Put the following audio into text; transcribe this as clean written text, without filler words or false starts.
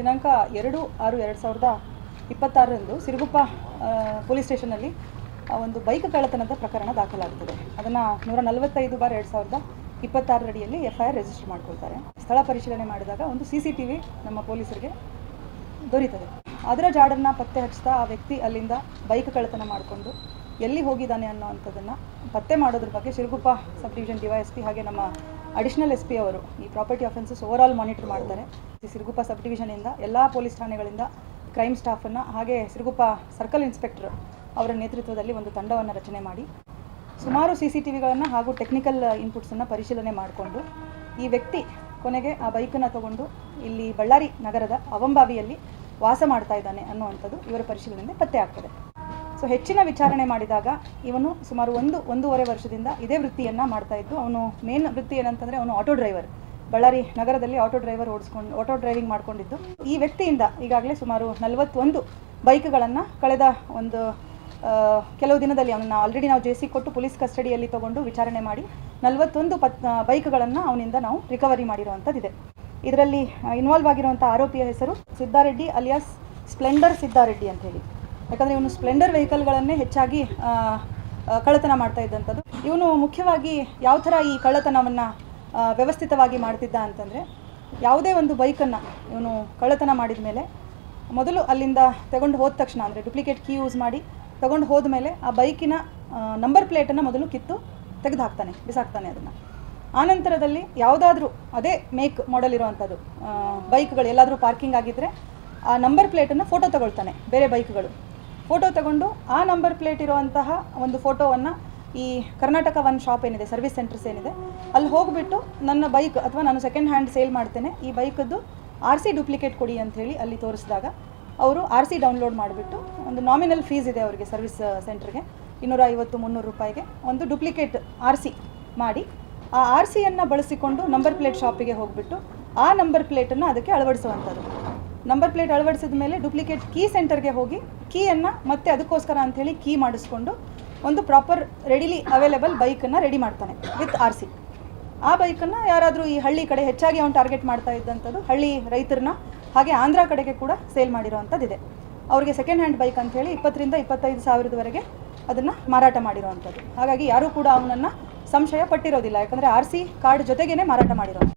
ದಿನಾಂಕ 2/6/2026 ಸಿರುಗುಪ್ಪ ಪೊಲೀಸ್ ಸ್ಟೇಷನ್ನಲ್ಲಿ ಒಂದು ಬೈಕ್ ಕಳ್ಳತನದ ಪ್ರಕರಣ ದಾಖಲಾಗುತ್ತದೆ. ಅದನ್ನು 145/2026 ಅಡಿಯಲ್ಲಿ FIR ರಿಜಿಸ್ಟರ್ ಮಾಡ್ಕೊಳ್ತಾರೆ. ಸ್ಥಳ ಪರಿಶೀಲನೆ ಮಾಡಿದಾಗ ಒಂದು CCTV ನಮ್ಮ ಪೊಲೀಸರಿಗೆ ದೊರೀತದೆ. ಅದರ ಜಾಡನ್ನು ಪತ್ತೆ ಹಚ್ತಾ ಆ ವ್ಯಕ್ತಿ ಅಲ್ಲಿಂದ ಬೈಕ್ ಕಳ್ಳತನ ಮಾಡಿಕೊಂಡು ಎಲ್ಲಿ ಹೋಗಿದ್ದಾನೆ ಅನ್ನೋವಂಥದ್ದನ್ನು ಪತ್ತೆ ಮಾಡೋದ್ರ ಬಗ್ಗೆ ಸಿರುಗುಪ್ಪ ಸಬ್ ಡಿವಿಷನ್ DYSP ಹಾಗೆ ನಮ್ಮ ಅಡಿಷನಲ್ SP ಅವರು ಈ ಪ್ರಾಪರ್ಟಿ ಅಫೆನ್ಸಸ್ ಓವರಾಲ್ ಮಾನಿಟರ್ ಮಾಡ್ತಾರೆ. ಸಿರುಗುಪ್ಪ ಸಬ್ ಡಿವಿಷನಿಂದ ಎಲ್ಲ ಪೊಲೀಸ್ ಠಾಣೆಗಳಿಂದ ಕ್ರೈಮ್ ಸ್ಟಾಫನ್ನು ಹಾಗೆ ಸಿರುಗುಪ್ಪ ಸರ್ಕಲ್ ಇನ್ಸ್ಪೆಕ್ಟರ್ ಅವರ ನೇತೃತ್ವದಲ್ಲಿ ಒಂದು ತಂಡವನ್ನು ರಚನೆ ಮಾಡಿ ಸುಮಾರು CCTVಗಳನ್ನು ಹಾಗೂ ಟೆಕ್ನಿಕಲ್ ಇನ್ಪುಟ್ಸನ್ನು ಪರಿಶೀಲನೆ ಮಾಡಿಕೊಂಡು ಈ ವ್ಯಕ್ತಿ ಕೊನೆಗೆ ಆ ಬೈಕನ್ನು ತಗೊಂಡು ಇಲ್ಲಿ ಬಳ್ಳಾರಿ ನಗರದ ಅವಂಬಾವಿಯಲ್ಲಿ ವಾಸ ಮಾಡ್ತಾ ಇದ್ದಾನೆ ಅನ್ನುವಂಥದ್ದು ಇವರ ಪರಿಶೀಲನೆ ಪತ್ತೆ ಆಗ್ತದೆ. ಸೊ ಹೆಚ್ಚಿನ ವಿಚಾರಣೆ ಮಾಡಿದಾಗ ಇವನು ಸುಮಾರು 1-1.5 ವರ್ಷದಿಂದ ಇದೇ ವೃತ್ತಿಯನ್ನು ಮಾಡ್ತಾ ಇದ್ದು, ಅವನು ಮೇನ್ ವೃತ್ತಿ ಏನಂತಂದರೆ ಅವನು ಆಟೋ ಡ್ರೈವರ್, ಬಳ್ಳಾರಿ ನಗರದಲ್ಲಿ ಆಟೋ ಡ್ರೈವಿಂಗ್ ಮಾಡ್ಕೊಂಡಿದ್ದು. ಈ ವ್ಯಕ್ತಿಯಿಂದ ಈಗಾಗಲೇ ಸುಮಾರು 41 ಬೈಕ್ಗಳನ್ನು ಕಳೆದ ಒಂದು ಕೆಲವು ದಿನದಲ್ಲಿ ಅವನನ್ನು ಆಲ್ರೆಡಿ ನಾವು JC ಕೊಟ್ಟು ಪೊಲೀಸ್ ಕಸ್ಟಡಿಯಲ್ಲಿ ತಗೊಂಡು ವಿಚಾರಣೆ ಮಾಡಿ 41 ಬೈಕ್ಗಳನ್ನು ಅವನಿಂದ ನಾವು ರಿಕವರಿ ಮಾಡಿರುವಂಥದ್ದಿದೆ. ಇದರಲ್ಲಿ ಇನ್ವಾಲ್ವ್ ಆಗಿರುವಂಥ ಆರೋಪಿಯ ಹೆಸರು ಸಿದ್ದಾರೆಡ್ಡಿ ಅಲಿಯಾಸ್ ಸ್ಪ್ಲೆಂಡರ್ ಸಿದ್ದಾರೆಡ್ಡಿ ಅಂತ ಹೇಳಿ. ಯಾಕಂದರೆ ಇವನು ಸ್ಪ್ಲೆಂಡರ್ ವೆಹಿಕಲ್ಗಳನ್ನೇ ಹೆಚ್ಚಾಗಿ ಕಳ್ಳತನ ಮಾಡ್ತಾ ಇದ್ದಂಥದ್ದು. ಇವನು ಮುಖ್ಯವಾಗಿ ಯಾವ ಥರ ಈ ಕಳ್ಳತನವನ್ನು ವ್ಯವಸ್ಥಿತವಾಗಿ ಮಾಡ್ತಿದ್ದ ಅಂತಂದರೆ, ಯಾವುದೇ ಒಂದು ಬೈಕನ್ನು ಇವನು ಕಳ್ಳತನ ಮಾಡಿದ ಮೇಲೆ ಮೊದಲು ಅಲ್ಲಿಂದ ತಗೊಂಡು ಹೋದ ತಕ್ಷಣ, ಅಂದರೆ ಡುಪ್ಲಿಕೇಟ್ ಕೀ ಯೂಸ್ ಮಾಡಿ ತಗೊಂಡು ಹೋದ ಮೇಲೆ ಆ ಬೈಕಿನ ನಂಬರ್ ಪ್ಲೇಟನ್ನು ಮೊದಲು ಕಿತ್ತು ತೆಗೆದು ಹಾಕ್ತಾನೆ, ಬಿಸಾಕ್ತಾನೆ ಅದನ್ನು. ಆನಂತರದಲ್ಲಿ ಯಾವುದಾದ್ರೂ ಅದೇ ಮೇಕ್ ಮಾಡೆಲ್ ಇರುವಂಥದ್ದು ಬೈಕ್ಗಳು ಎಲ್ಲಾದರೂ ಪಾರ್ಕಿಂಗ್ ಆಗಿದ್ದರೆ ಆ ನಂಬರ್ ಪ್ಲೇಟನ್ನು ಫೋಟೋ ತಗೊಳ್ತಾನೆ. ಬೇರೆ ಬೈಕ್ಗಳು ಫೋಟೋ ತಗೊಂಡು ಆ ನಂಬರ್ ಪ್ಲೇಟ್ ಇರುವಂತಹ ಒಂದು ಫೋಟೋವನ್ನು ಈ ಕರ್ನಾಟಕ ಒನ್ ಶಾಪ್ ಏನಿದೆ, ಸರ್ವಿಸ್ ಸೆಂಟರ್ಸ್ ಏನಿದೆ, ಅಲ್ಲಿ ಹೋಗಿಬಿಟ್ಟು ನನ್ನ ಬೈಕ್ ಅಥವಾ ನಾನು ಸೆಕೆಂಡ್ ಹ್ಯಾಂಡ್ ಸೇಲ್ ಮಾಡ್ತೇನೆ, ಈ ಬೈಕದ್ದು RC ಡೂಪ್ಲಿಕೇಟ್ ಕೊಡಿ ಅಂಥೇಳಿ ಅಲ್ಲಿ ತೋರಿಸಿದಾಗ ಅವರು RC ಡೌನ್ಲೋಡ್ ಮಾಡಿಬಿಟ್ಟು ಒಂದು ನಾಮಿನಲ್ ಫೀಸ್ ಇದೆ ಅವರಿಗೆ ಸರ್ವಿಸ್ ಸೆಂಟ್ರಿಗೆ, 250-300 ರೂಪಾಯಿಗೆ ಒಂದು ಡೂಪ್ಲಿಕೇಟ್ RC ಮಾಡಿ ಆ RCಯನ್ನು ಬಳಸಿಕೊಂಡು ನಂಬರ್ ಪ್ಲೇಟ್ ಶಾಪಿಗೆ ಹೋಗಿಬಿಟ್ಟು ಆ ನಂಬರ್ ಪ್ಲೇಟನ್ನು ಅದಕ್ಕೆ ಅಳವಡಿಸುವಂಥದ್ದು. ನಂಬರ್ ಪ್ಲೇಟ್ ಅಳವಡಿಸಿದ ಮೇಲೆ ಡೂಪ್ಲಿಕೇಟ್ ಕೀ ಸೆಂಟರ್ಗೆ ಹೋಗಿ ಕೀಯನ್ನು ಮತ್ತೆ ಅದಕ್ಕೋಸ್ಕರ ಅಂಥೇಳಿ ಕೀ ಮಾಡಿಸ್ಕೊಂಡು ಒಂದು ಪ್ರಾಪರ್ ರೆಡಿಲಿ ಅವೈಲೇಬಲ್ ಬೈಕನ್ನು ರೆಡಿ ಮಾಡ್ತಾನೆ ವಿತ್ RC. ಆ ಬೈಕನ್ನು ಯಾರಾದರೂ ಈ ಹಳ್ಳಿ ಕಡೆ ಹೆಚ್ಚಾಗಿ ಅವನು ಟಾರ್ಗೆಟ್ ಮಾಡ್ತಾ ಇದ್ದಂಥದ್ದು ಹಳ್ಳಿ ರೈತರನ್ನ ಹಾಗೆ ಆಂಧ್ರ ಕಡೆಗೆ ಕೂಡ ಸೇಲ್ ಮಾಡಿರೋವಂಥದ್ದಿದೆ. ಅವರಿಗೆ ಸೆಕೆಂಡ್ ಹ್ಯಾಂಡ್ ಬೈಕ್ ಅಂಥೇಳಿ 20,000-25,000 ಸಾವಿರದವರೆಗೆ ಅದನ್ನು ಮಾರಾಟ ಮಾಡಿರೋವಂಥದ್ದು. ಹಾಗಾಗಿ ಯಾರೂ ಕೂಡ ಅವನನ್ನು ಸಂಶಯ ಪಟ್ಟಿರೋದಿಲ್ಲ, ಯಾಕಂದರೆ RC ಕಾರ್ಡ್ ಜೊತೆಗೇ ಮಾರಾಟ ಮಾಡಿರೋದು.